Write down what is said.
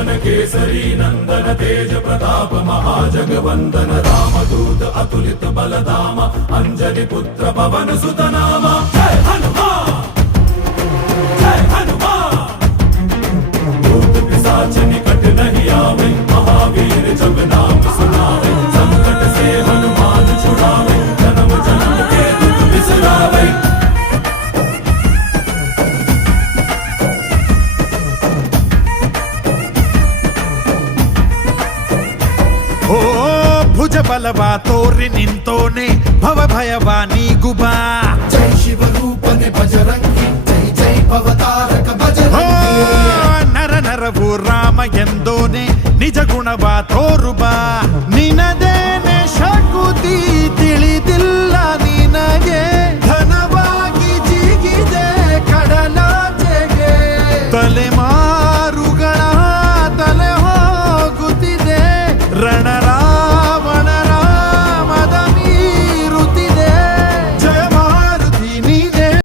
पवन केसरी नंदन तेज प्रताप महाजगवंदन रामदूत अतुलित बलधाम अंजनी पुत्र पवन सुत नाम जय हनुमान जय हनुमान। भूत पिशाच निकट नहीं आवे महावीर जब नाम सुनावे संकट से हनुमान छुड़ावे जन्म जन्म के दुख बिसरावे। ಓ ಭುಜ ಬಲವ ತೋರಿ ನಿಂತೋನೆ ಭವ ಭಯವ ನೀಗುಬಾ ಜೈ ಶಿವ ರೂಪನೆ ಬಜರಂಗಿ ಜೈ ಜೈ ಭವತಾರಕ ಬಜರಂಗಿ ನರ ನರವು ರಾಮ ಎಂದೋನೆ ನಿಜ ಗುಣವ ತೋರುಬಾ ನಿನದೇನೆ ಶಕು